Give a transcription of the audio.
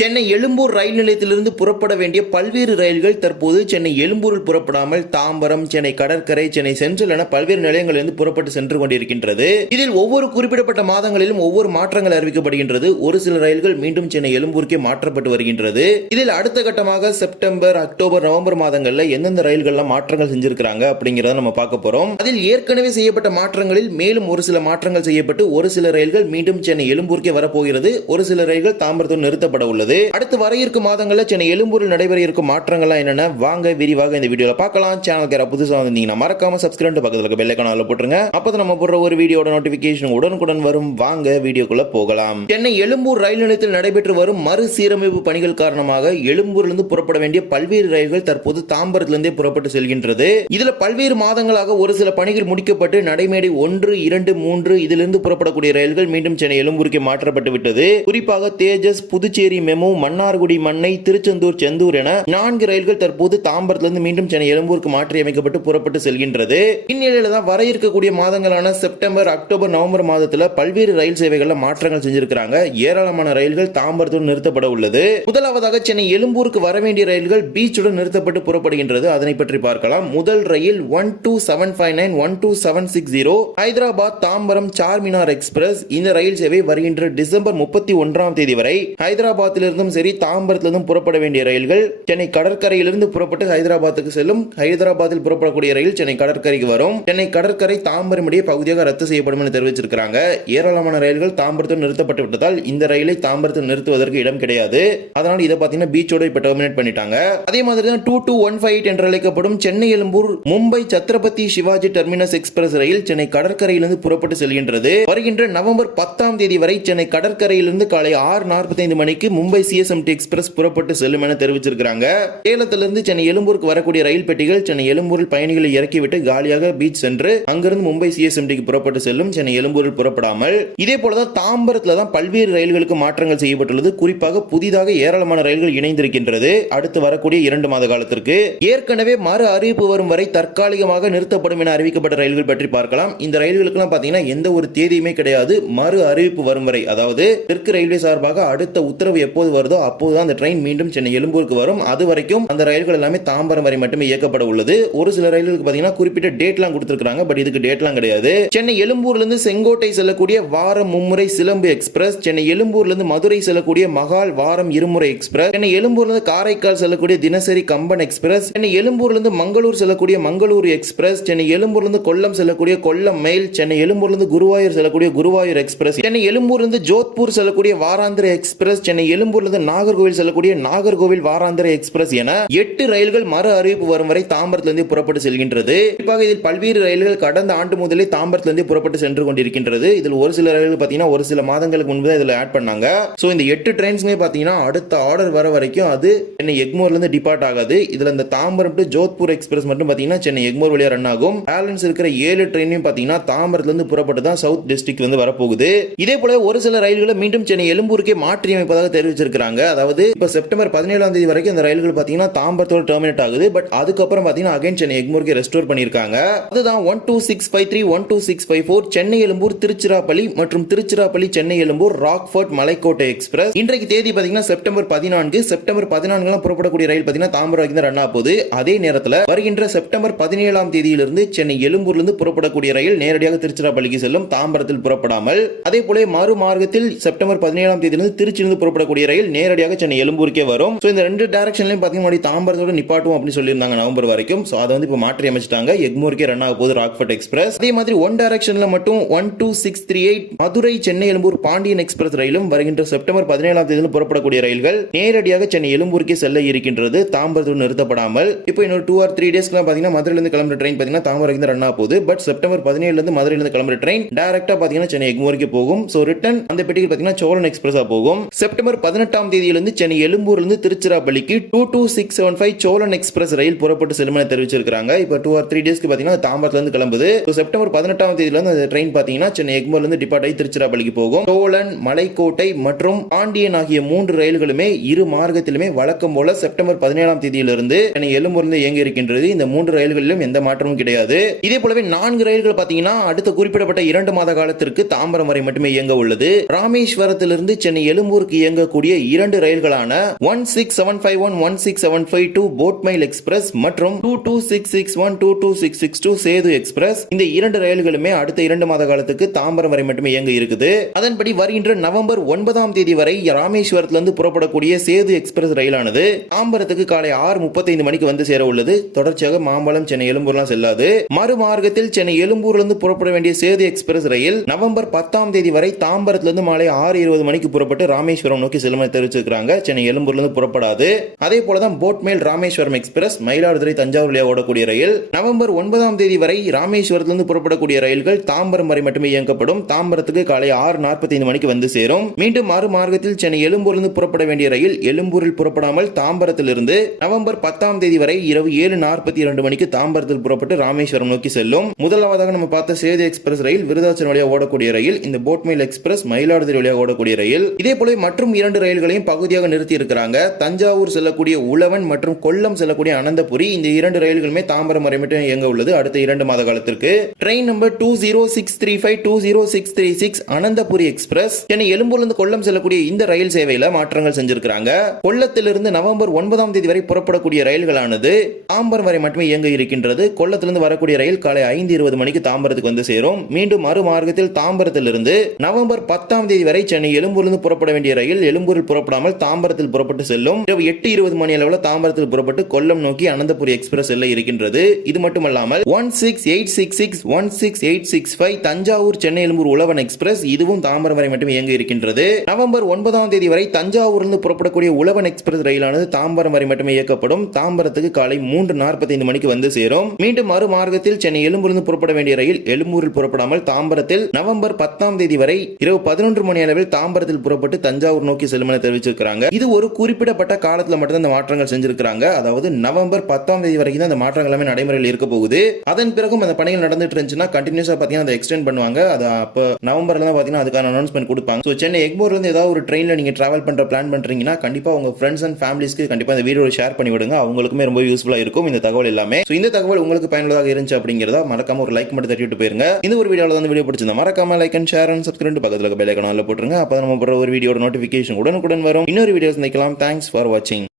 சென்னை எழும்பூர் ரயில் நிலையத்திலிருந்து புறப்பட வேண்டிய பல்வேறு ரயில்கள் தற்போது சென்னை எழும்பூரில் புறப்படாமல் தாம்பரம் சென்னை கடற்கரை சென்னை சென்ட்ரல் என பல்வேறு நிலையங்களிலிருந்து புறப்பட்டு சென்று கொண்டிருக்கின்றது. இதில் ஒவ்வொரு குறிப்பிடப்பட்ட மாதங்களிலும் ஒவ்வொரு மாற்றங்கள் அறிவிக்கப்படுகின்றது. ஒரு சில ரயில்கள் மீண்டும் சென்னை எழும்பூருக்கே மாற்றப்பட்டு வருகின்றது. இதில் அடுத்த கட்டமாக செப்டம்பர் அக்டோபர் நவம்பர் மாதங்களில் எந்தெந்த ரயில்கள்லாம் மாற்றங்கள் செஞ்சிருக்கிறாங்க அப்படிங்கிறத நம்ம பார்க்க போறோம். அதில் ஏற்கனவே செய்யப்பட்ட மாற்றங்களில் மேலும் ஒரு சில மாற்றங்கள் செய்யப்பட்டு ஒரு சில ரயில்கள் மீண்டும் சென்னை எழும்பூருக்கே வரப்போகிறது. ஒரு சில ரயில்கள் தாம்பரத்தில் நிறுத்தப்பட உள்ளது. அடுத்து வர இருக்கும் மாதங்களில் சென்னை எழும்பூரில் நடைபெற இருக்கும் மாற்றங்கள்லாம் என்னென்ன? வாங்க விரிவாக இந்த வீடியோவில் பார்க்கலாம். சேனலுக்கு கேர புதுசாக வந்திருந்தீங்கன்னா மறக்காம சப்ஸ்கிரைப் பக்கத்தில் இருக்க பெல்லை ஐக்கான போட்டுருங்க. அப்போ நம்ம போடுற ஒரு வீடியோட நோட்டிபிகேஷன் உடனுக்குடன் வரும். வாங்க வீடியோக்குள்ள போகலாம். சென்னை எழும்பூர் ரயில் நிலையத்தில் நடைபெற்று வரும் மறுசீரமைப்பு பணிகள் காரணமாக எழும்பூரிலிருந்து புறப்பட வேண்டிய பல்வேறு ரயில்கள் தற்போது தாம்பரத்திலிருந்தே புறப்பட்டு செல்கின்றது. இதுல பல்வேறு மாதங்களாக ஒரு சில பணிகள் முடிக்கப்பட்டு நடைமேடை ஒன்று இரண்டு மூன்று இதிலிருந்து புறப்படக்கூடிய ரயில்கள் மீண்டும் சென்னை எழும்பூருக்கு மாற்றப்பட்டு விட்டது. குறிப்பாக தேஜஸ் புதுச்சேரி மெமு மன்னார்குடி மண்ணை திருச்செந்தூர் செந்தூர் என நான்கு ரயில்கள் தற்போது தாம்பரத்திலிருந்து மீண்டும் சென்னை எழும்பூருக்கு மாற்றி அமைக்கப்பட்டு புறப்பட்டு செல்கின்றது. இந்நிலையில தான் வர இருக்கக்கூடிய மாதங்களான செப்டம்பர் அக்டோபர் நவம்பர் மாதத்துல பல்வேறு ரயில் சேவைகள்ல மாற்றங்கள் செஞ்சிருக்கிறாங்க. ஏராளமான ரயில்கள் தாம்பரத்துடன் நிறுத்தப்பட உள்ளது. முதலாவதாக சென்னை எழும்பூருக்கு வர வேண்டிய ரயில்கள் பீச்சுடன் நிறுத்தப்பட்டு புறப்படுகின்றது. அதனை பற்றி பார்க்கலாம். முதல் ரயில் one two seven five nine one two seven six zero Hyderabad Tambaram Charminar express. இந்த ரயில் சேவை வருகின்ற டிசம்பர் முப்பத்தி ஒன்றாம் தேதி வரை ஹைதராபாத் ஹைதராபாத்திலிருந்தும் சரி தாம்பரத்திலிருந்தும் புறப்பட வேண்டிய ரயில்கள் சென்னை கடற்கரையிலிருந்து புறப்பட்டு ஹைதராபாத்துக்கு செல்லும். ஹைதராபாத்தில் புறப்படக்கூடிய ரயில் சென்னை கடற்கரைக்கு வரும். சென்னை கடற்கரை தாம்பரம் இடையே பகுதியாக ரத்து செய்யப்படும் என தெரிவிச்சிருக்கிறாங்க. ஏராளமான ரயில்கள் தாம்பரத்தில் நிறுத்தப்பட்டு விட்டதால் இந்த ரயிலை தாம்பரத்தில் நிறுத்துவதற்கு இடம் கிடையாது. அதனால் இதை பார்த்தீங்கன்னா பீச்சோட இப்ப டெர்மினேட் பண்ணிட்டாங்க. அதே மாதிரி தான் two two one five eight என்று அழைக்கப்படும் சென்னை எழும்பூர் மும்பை சத்ரபதி சிவாஜி டெர்மினஸ் எக்ஸ்பிரஸ் ரயில் சென்னை கடற்கரையிலிருந்து புறப்பட்டு செல்கின்றது. வருகின்ற நவம்பர் பத்தாம் தேதி வரை சென்னை கடற்கரையிலிருந்து காலை ஆறு நாற்பத்தைந்து மணிக்கு மும்பை மும்பை சிஎஸ்எம்டி எக்ஸ்பிரஸ் புறப்பட்டு செல்லும் என தெரிவிச்சிருக்காங்க சேலத்திலிருந்து சென்னை எழும்பூருக்கு வரக்கூடிய ரயில் பெட்டிகள் சென்னை எழும்பூரில் பயணிகளை இறக்கிவிட்டு காலியாக பீச் சென்று அங்கிருந்து மும்பை சிஎஸ்எம்டிக்கு புறப்பட்டு செல்லும் சென்னை எழும்பூரில் புறப்படாமல். இதே போலதான் தாம்பரத்தில் தான் பல்வேறு ரயில்களுக்கு மாற்றங்கள் செய்யப்பட்டுள்ளது. குறிப்பாக புதிதாக ஏராளமான ரயில்கள் இணைந்திருக்கின்றது. அடுத்து வரக்கூடிய இரண்டு மாத காலத்திற்கு. ஏற்கனவே மறு அறிவிப்பு வரும் வரை தற்காலிகமாக நிறுத்தப்படும் என அறிவிக்கப்பட்ட ரயில்கள் பற்றி பார்க்கலாம். இந்த ரயில்களுக்கெல்லாம் பாத்தீங்கன்னா எந்த ஒரு தேதியுமே கிடையாது. மறு அறிவிப்பு வரும் வரை. அதாவது தெற்கு ரயில்வே சார்பாக அடுத்த உத்தரவு எப்போ எப்போது வருதோ அப்போதுதான் அந்த ட்ரெயின் மீண்டும் சென்னை எழும்பூருக்கு வரும். அது வரைக்கும் அந்த ரயில்கள் எல்லாமே தாம்பரம் வரை மட்டுமே இயக்கப்பட உள்ளது. ஒரு சில ரயில்களுக்கு பாத்தீங்கன்னா குறிப்பிட்ட டேட்லாம் கொடுத்துருக்காங்க பட் இதுக்கு டேட்லாம் கிடையாது. சென்னை எழும்பூர்ல இருந்து செங்கோட்டை செல்லக்கூடிய வாரம் மும்முறை சிலம்பு எக்ஸ்பிரஸ் சென்னை எழும்பூர்ல இருந்து மதுரை செல்லக்கூடிய மகால் வாரம் இருமுறை எக்ஸ்பிரஸ் சென்னை எழும்பூர்ல இருந்து காரைக்கால் செல்லக்கூடிய தினசரி கம்பன் எக்ஸ்பிரஸ் சென்னை எழும்பூர்ல இருந்து மங்களூர் செல்லக்கூடிய மங்களூர் எக்ஸ்பிரஸ் சென்னை எழும்பூர்ல இருந்து கொல்லம் செல்லக்கூடிய கொல்லம் மெயில் சென்னை எழும்பூர்ல இருந்து குருவாயூர் செல்லக்கூடிய குருவாயூர் எக்ஸ்பிரஸ் சென்னை எழும்பூர்ல இருந்து ஜோத்பூர் செல்லக்கூடிய வாராந்திர எக்ஸ்பிரஸ் சென்னை எழும்பூர் இருந்து நாகர்கோவில் செல்லக்கூடிய நாகர்கோவில் வாராந்திர எக்ஸ்பிரஸ் என எட்டு ரயில்கள் மறு அறிவிப்பு வரும் வரை தாம்பரத்திலிருந்து புறப்பட்டு செல்கின்றது. குறிப்பாக இதில் பல்வேறு ரயில்கள் கடந்த ஆண்டு முதலே தாம்பரத்திலிருந்து புறப்பட்டு சென்று கொண்டிருக்கின்றது. இதில் ஒரு சில ரயில்கள் பார்த்தீங்கன்னா ஒரு சில மாதங்களுக்கு முன்பு தான் இதில் ஆட் பண்ணாங்க. ஸோ இந்த எட்டு ட்ரெயின்ஸுமே பார்த்தீங்கன்னா அடுத்த ஆர்டர் வர வரைக்கும் அது சென்னை எக்மோர்லேருந்து டிபார்ட் ஆகாது. இதில் இந்த தாம்பரம் டு ஜோத்பூர் எக்ஸ்பிரஸ் மட்டும் பார்த்தீங்கன்னா சென்னை எக்மோர் வழியாக ரன் ஆகும். பேலன்ஸ் இருக்கிற ஏழு ட்ரெயினையும் பார்த்தீங்கன்னா தாம்பரத்துலேருந்து புறப்பட்டு தான் சவுத் டிஸ்ட்ரிக்ட்ல வந்து வரப்போகுது. இதே போல ஒரு சில ரயில்களை மீண்டும் சென்னை எழும்பூருக்கே மாற்றி அமைப்பதாக தெரிவிச்சிருக்காங்க அதாவது இப்போ செப்டம்பர் பதினேழாம் தேதி வரைக்கும் இந்த ரயில்கள் பார்த்தீங்கன்னா தாம்பரத்தோட டெர்மினேட் ஆகுது. பட் அதுக்கப்புறம் பார்த்தீங்கன்னா அகைன் சென்னை எக்மூருக்கு ரெஸ்டோர் பண்ணியிருக்காங்க. அதுதான் one two six five three one two six five four Chennai Egmore Tiruchirappalli மற்றும் திருச்சிராப்பள்ளி சென்னை எழும்பூர் ராக்ஃபர்ட் மலைக்கோட்டை எக்ஸ்பிரஸ். இன்றைக்கு தேதி பார்த்தீங்கன்னா செப்டம்பர் பதினான்கு. செப்டம்பர் பதினான்குலாம் புறப்படக்கூடிய ரயில் பார்த்தீங்கன்னா தாம்பரம் வரைக்கும் ரன் ஆகுது அதே நேரத்தில் வருகின்ற செப்டம்பர் பதினேழாம் தேதியிலிருந்து சென்னை எழும்பூர்லேருந்து புறப்படக்கூடிய ரயில் நேரடியாக திருச்சிராப்பள்ளிக்கு செல்லும். தாம்பரத்தில் புறப்படாமல் அதே போல மறு மார்க்கத்தில் செப்டம்பர் பதினேழாம் தேதியிலிருந்து திருச்சியிலிருந்து புறப்படக்கூடிய ரயில் நேரடியாக சென்னை எழும்பூருக்கே வரும். ஸோ இந்த ரெண்டு டேரக்ஷன்லையும் பார்த்தீங்கன்னா தாம்பரத்தோட நிப்பாட்டும் அப்படின்னு சொல்லியிருந்தாங்க நவம்பர் வரைக்கும். ஸோ அதை வந்து இப்போ மாற்றி அமைச்சிட்டாங்க. எக்மூருக்கே ரன் ஆக போகுது ராக்ஃபர்ட் எக்ஸ்பிரஸ். அதே மாதிரி ஒன் டேரக்ஷன்ல மட்டும் one two six three eight Madurai Chennai Egmore Pandian express ரயிலும் வருகின்ற செப்டம்பர் பதினேழாம் தேதியில் புறப்படக்கூடிய ரயில்கள் நேரடியாக சென்னை எழும்பூருக்கே செல்ல இருக்கின்றது. தாம்பரத்தோடு நிறுத்தப்படாமல். இப்போ இன்னொரு டூ ஆர் த்ரீ டேஸ்க்குலாம் பார்த்தீங்கன்னா மதுரையிலிருந்து கிளம்புற ட்ரெயின் பார்த்தீங்கன்னா தாம்பரம் ரன் ஆக போகுது. பட் செப்டம்பர் பதினேழுலேருந்து மதுரையிலிருந்து கிளம்புற ட்ரெயின் டேரக்டாக பார்த்தீங்கன்னா சென்னை எக்மூருக்கு போகும். ஸோ ரிட்டன் அந்த பெட்டிக்கு பார்த்தீங்கன்னா சோழன் எக்ஸ்பிரஸாக போகும். செப்டம்பர் பதினெட்டாம் தேதியிலிருந்து சென்னை எழும்பூர்லேருந்து திருச்சிராப்பள்ளிக்கு two two six seven five Cholan express ரயில் புறப்பட்டு செல்லும் என தெரிவிச்சிருக்காங்க இப்போ டூ ஆர் த்ரீ டேஸ்க்கு பார்த்தீங்கன்னா தாம்பரத்துலேருந்து கிளம்புது. ஸோ செப்டம்பர் பதினெட்டாம் தேதியிலிருந்து அந்த ட்ரெயின் பார்த்தீங்கன்னா சென்னை எக்மோர்லேருந்து டிபார்ட் ஆகி திருச்சிராப்பள்ளிக்கு போகும். சோழன் மலைக்கோட்டை மற்றும் பாண்டியன் ஆகிய மூன்று ரயில்களுமே இரு மார்க்கத்திலுமே வழக்கம் போல செப்டம்பர் பதினேழாம் தேதியிலிருந்து சென்னை எழும்பூர்லேருந்து இயங்க இருக்கின்றது. இந்த மூன்று ரயில்களிலும் எந்த மாற்றமும் கிடையாது. இதே போலவே நான்கு ரயில்கள் பார்த்தீங்கன்னா அடுத்த குறிப்பிடப்பட்ட இரண்டு மாத காலத்திற்கு தாம்பரம் வரை மட்டுமே இயங்க உள்ளது. ராமேஸ்வரத்திலிருந்து சென்னை எழும்பூருக்கு இயங்கக்கூடிய கூடிய இரண்டு ரயில்களான one six seven five one one six seven five two boat mail express மற்றும் two two six six one two two six six two Sethu express இந்த இரண்டு ரயில்களுமே அடுத்த இரண்டு மாத காலத்துக்கு தாம்பரம் வரை மட்டுமே இயங்க இருக்குது. அதன்படி வருகின்ற நவம்பர் ஒன்பதாம் தேதி வரை ராமேஸ்வரத்திலிருந்து புறப்படக்கூடிய சேது எக்ஸ்பிரஸ் ரயிலானது தாம்பரத்துக்கு காலை ஆறு முப்பத்தைந்து மணிக்கு வந்து சேர உள்ளது. தொடர்ச்சியாக மாம்பழம் சென்னை எழும்பூர்லாம் செல்லாது. மறுமார்க்கத்தில் சென்னை எழும்பூர்லிருந்து புறப்பட வேண்டிய சேது எக்ஸ்பிரஸ் ரயில் நவம்பர் பத்தாம் தேதி வரை தாம்பரத்திலிருந்து மாலை ஆறு இருபது மணிக்கு புறப்பட்டு ராமேஸ்வரம் நோக்கி செல்லும். என தெரிவிச்சிருக்காங்க சென்னை எழும்பூர்லேருந்து புறப்படாது. அதே போலதான் boat mail Rameswaram express Mayiladuthurai Thanjavur வழியாக ஓடக்கூடிய ரயில். நவம்பர் ஒன்பதாம் தேதி வரை ராமேஸ்வரத்திலிருந்து புறப்படக்கூடிய ரயில்கள் தாம்பரம் வரை மட்டுமே இயக்கப்படும் தாம்பரத்துக்கு காலை ஆறு நாற்பத்தி ஐந்து மணிக்கு வந்து சேரும். மீண்டும் மறு மார்க்கத்தில் சென்னை எழும்பூரிலிருந்து புறப்பட வேண்டிய ரயில் எழும்பூரில் புறப்படாமல் தாம்பரத்திலிருந்து நவம்பர் பத்தாம் தேதி வரை இரவு ஏழு நாற்பத்தி இரண்டு மணிக்கு தாம்பரத்தில் புறப்பட்டு ராமேஸ்வரம் நோக்கி செல்லும். முதலாவதாக நம்ம பார்த்த சேது எக்ஸ்பிரஸ் ரயில் விருதாச்சலம் வழியாக ஓடக்கூடிய ரயில் இந்த போட்மேல் எக்ஸ்பிரஸ் மயிலாடுதுறை வழியாக ஓடக்கூடிய ரயில். இதே போல மற்றும் இரண்டு ரயில்களையும் பகுதியாக நிறுத்தி இருக்கிறாங்க தஞ்சாவூர் செல்லக்கூடிய உழவன் மற்றும் கொல்லம் செல்லக்கூடிய அனந்தபுரி இந்த இரண்டு ரயில்களுமே தாம்பரம் வரை மட்டும் இயங்க உள்ளது. அடுத்த இரண்டு மாத காலத்திற்கு. Train number two zero six three five two zero six three six Ananthapuri express. Chennai எழும்பூர்லேருந்து Kollam செல்லக்கூடிய இந்த ரயில் சேவையில மாற்றங்கள் செஞ்சிருக்கிறாங்க. கொல்லத்திலிருந்து நவம்பர் ஒன்பதாம் தேதி வரை புறப்படக்கூடிய ரயில்களானது தாம்பரம் வரை மட்டுமே இயங்க இருக்கின்றது. கொல்லத்திலிருந்து வரக்கூடிய ரயில் காலை ஐந்து இருபது மணிக்கு தாம்பரத்துக்கு வந்து சேரும். மீண்டும் மறு மார்க்கத்தில் தாம்பரத்திலிருந்து நவம்பர் பத்தாம் தேதி வரை சென்னை எழும்பூரிலிருந்து புறப்பட வேண்டிய ரயில் திருப்பூரில் புறப்படாமல் தாம்பரத்தில் புறப்பட்டு செல்லும். இரவு எட்டு இருபது மணி அளவில் தாம்பரத்தில் புறப்பட்டு கொல்லம் நோக்கி அனந்தபுரி எக்ஸ்பிரஸ் செல்ல இருக்கின்றது. இது மட்டுமல்லாமல் one six eight six six one six eight six five Thanjavur Chennai Egmore Uzhavan express இதுவும் தாம்பரம் வரை மட்டும் இயங்க இருக்கின்றது. நவம்பர் ஒன்பதாம் தேதி வரை தஞ்சாவூரிலிருந்து புறப்படக்கூடிய உழவன் எக்ஸ்பிரஸ் ரயிலானது தாம்பரம் வரை மட்டுமே இயக்கப்படும். தாம்பரத்துக்கு காலை மூன்று நாற்பத்தைந்து மணிக்கு வந்து சேரும். மீண்டும் மறுமார்க்கத்தில் சென்னை எழும்பூரிலிருந்து புறப்பட வேண்டிய ரயில் எழும்பூரில் புறப்படாமல் தாம்பரத்தில் நவம்பர் பத்தாம் தேதி வரை இரவு பதினொன்று மணி அளவில் தாம்பரத்தில் புறப்பட்டு தஞ்சாவூர் நோக்கி செல்லும் என தெரிவிச்சிருக்காங்க இது ஒரு குறிப்பிடப்பட்ட காலத்துல மட்டும் இந்த மாற்றங்கள் செஞ்சிருக்காங்க அதாவது நவம்பர் பத்தாம் தேதி வரைக்கும் தான் இந்த மாற்றங்கள் எல்லாமே நடைமுறையில் இருக்க போகுது. அதன் பிறகும் அந்த பணிகள் நடந்துட்டு இருந்துச்சுன்னா கண்டினியூஸா பாத்தீங்கன்னா அதை எக்ஸ்டெண்ட் பண்ணுவாங்க. அது அப்போ நவம்பர்ல தான் பாத்தீங்கன்னா அதுக்கான அனௌன்ஸ்மெண்ட் கொடுப்பாங்க. ஸோ சென்னை எக்மோர்ல இருந்து ஏதாவது ஒரு ட்ரெயின்ல நீங்க டிராவல் பண்ற பிளான் பண்றீங்கன்னா கண்டிப்பா உங்க ஃப்ரெண்ட்ஸ் அண்ட் ஃபேமிலிஸ்க்கு கண்டிப்பா இந்த வீடியோ ஷேர் பண்ணி விடுங்க. அவங்களுக்குமே ரொம்ப யூஸ்ஃபுல்லா இருக்கும் இந்த தகவல் எல்லாமே. ஸோ இந்த தகவல் உங்களுக்கு பயனுள்ளதாக இருந்துச்சு அப்படிங்கிறதா மறக்காம ஒரு லைக் மட்டும் தட்டிட்டு போயிருங்க. இந்த ஒரு வீடியோல வந்து வீடியோ பிடிச்சிருந்தா மறக்காம like and share and subscribe பக்கத்துல பெல் ஐக்கான போட்டுருங்க. அப்போ நம்ம போடுற ஒரு வீடியோட நோட்டிஃபிகேஷன் உடனுக்குடன் வரும். இன்னொரு வீடியோஸ் சந்திக்கலாம். தேங்க்ஸ் ஃபார் வாட்சிங்